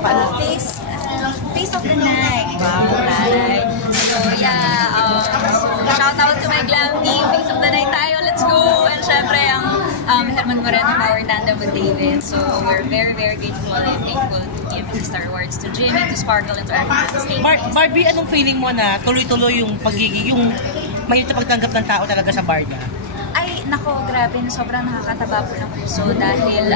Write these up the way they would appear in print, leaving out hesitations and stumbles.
Face of the Night. Wow, taray. So yeah, shout out to my glam team. Face of the Night tayo, let's go! And syempre ang Herman Moreno Power Tandem with David. So we're very, very grateful and thankful to PMBC Star Awards, to Jimmy, to Sparkle, and to everyone who's staying. Barbie, anong feeling mo na tuloy-tuloy yung pagiging, yung mahirap na pagtanggap ng tao talaga sa bar niya? Ay, nako, grabe, sobrang nakakataba po ng puso dahil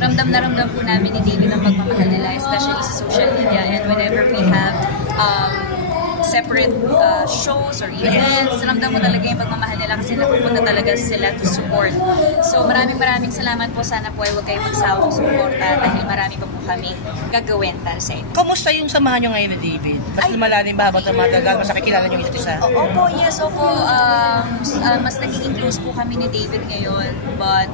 ramdam na ramdam po namin ni David ang pagmamahal nila, especially sa social media, and whenever we have separate shows or events, ramdam mo talaga yung pagmamahal nila kasi napupunta talaga sila to support. So maraming salamat po. Sana po ay huwag kayong magsawang suporta dahil marami pa po kami gagawin para sa inyo. Kamusta yung samahan nyo ngayon ni David? Mas lumalalim ba habang tumatagal? Mas nakikilala nyo isa't isa? Opo, yes, opo. Mas nagiging close po kami ni David ngayon. But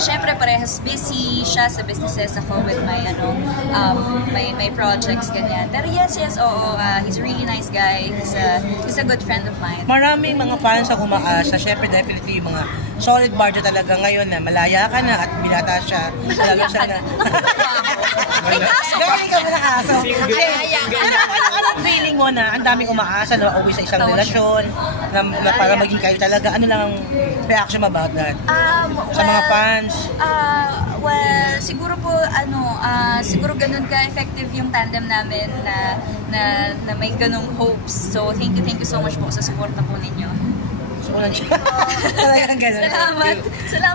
syempre parehas busy siya sa businesses, ako with my my projects, ganyan. Pero yes, oo. He's a really nice guy. He's a good friend of mine. Maraming mga fans ang umaasa. Syempre, definitely yung mga solid barja talaga ngayon na malaya ka na at binata siya. Lalo siya na. Galing ka mo na kaso. Anong feeling mo na ang daming umaasa na uwi sa isang relasyon na para maging kayo talaga? Ano lang ang reaction about that? Sa mga fans? Well, siguro po, siguro ganun ka-effective yung tandem namin na may ganung hopes. So, thank you so much po sa support na po ninyo. Talagang ganun. Salamat.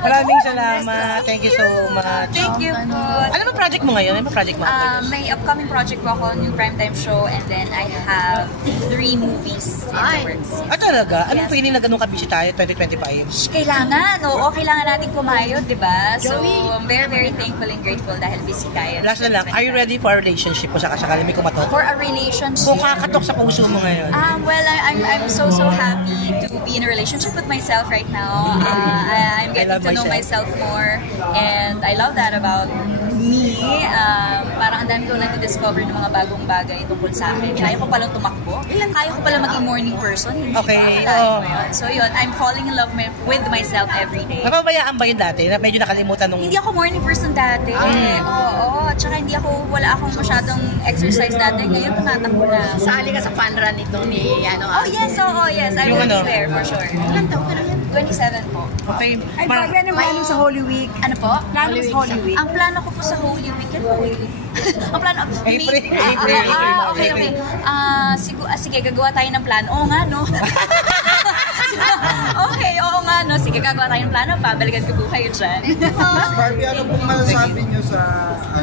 Maraming salamat. Thank you so much. Thank you po. Ano ba project mo ngayon? Ano ba project mo? May upcoming project po ako, new primetime show, and then I have 3 movies in the works. Talaga? Anong feeling na ganun ka-busy tayo 2025? Kailangan, kailangan natin kumayod, di ba? So, I'm very, very thankful and grateful dahil busy tayo. Last na lang, are you ready for a relationship kung sakasakali may kumatok? For a relationship? Kung kakatok sa puso mo ngayon? Well, I'm so happy to be in a relationship with myself right now. I'm getting to know myself more, and I love that about me. Parang ang dami ko nag-discover ng mga bagong bagay tungkol sa akin. Kaya ko palang tumakbo. Kaya ko palang maging morning person. Okay. So yun, I'm falling in love with myself every day. Napabayaan ba yun dati? Na medyo nakalimutan nung... Hindi ako morning person dati. Tsaka wala akong masyadong exercise dati. Ngayon, tumatakbo na. Sali ka sa fun run nito ni Yes. I will be there for sure. Ilan taon ka na yan? 27 po. Okay. Ay, yan ang plano sa Holy Week. Ano po? Plano sa Holy Week. Ang plano ko po sa Holy Week, Holy Week. Ang plano, April. Okay. Sige, gagawa tayo ng plano. Oo nga, no? Okay, oo nga, no? Sige, gagawa tayo ng plano. Pabalikan ko po kayo dyan. Barbie, ano pong masasabi nyo sa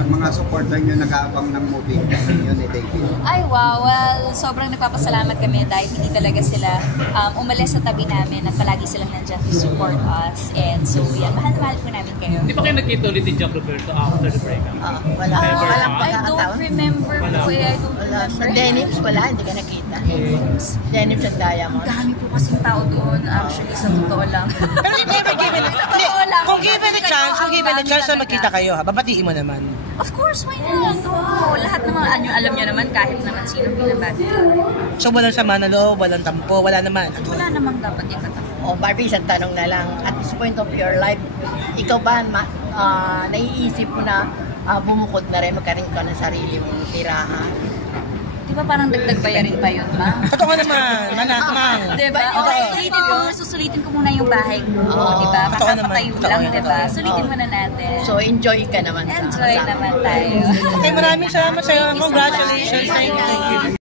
mga supporter nyo nag-aabang ng movie nyo ni David? Ay, wow. Well, sobrang nagpapasalamat kami dahil hindi talaga sila umalis sa tabi namin at palagi silang nandiyan to support us. And so, yan, mahal po namin kayo. Di ba kayo nagkita ulit ni Jack Roberto after the breakup? I don't remember po eh. I don't remember. Sa Denims, hindi ka nakita. Denims at Diamond. Dami po kasing tao doon, actually, sa totoo lang. Pero kung given a chance na magkita kayo, babatiin mo naman. Of course, why not? Lahat naman, alam nyo naman, kahit naman sino pinabati. So walang sama na loob, walang tampo, wala naman. Wala namang dapat ikatampo. Barbie, isang tanong na lang. At this point of your life, ikaw ba naiisip mo na bumukod na rin, magkaroon ka ng sarili mong tirahan? Di ba parang dagdag bayarin pa yun, ma? Totoo naman, manakmang. Di ba? Susulitin ko muna yung bahay ko. Di ba? Kakapatayo lang, di ba? Sulitin muna natin. So, enjoy ka naman. Enjoy naman tayo. Okay, maraming salamat sa'yo. Congratulations. Thank you.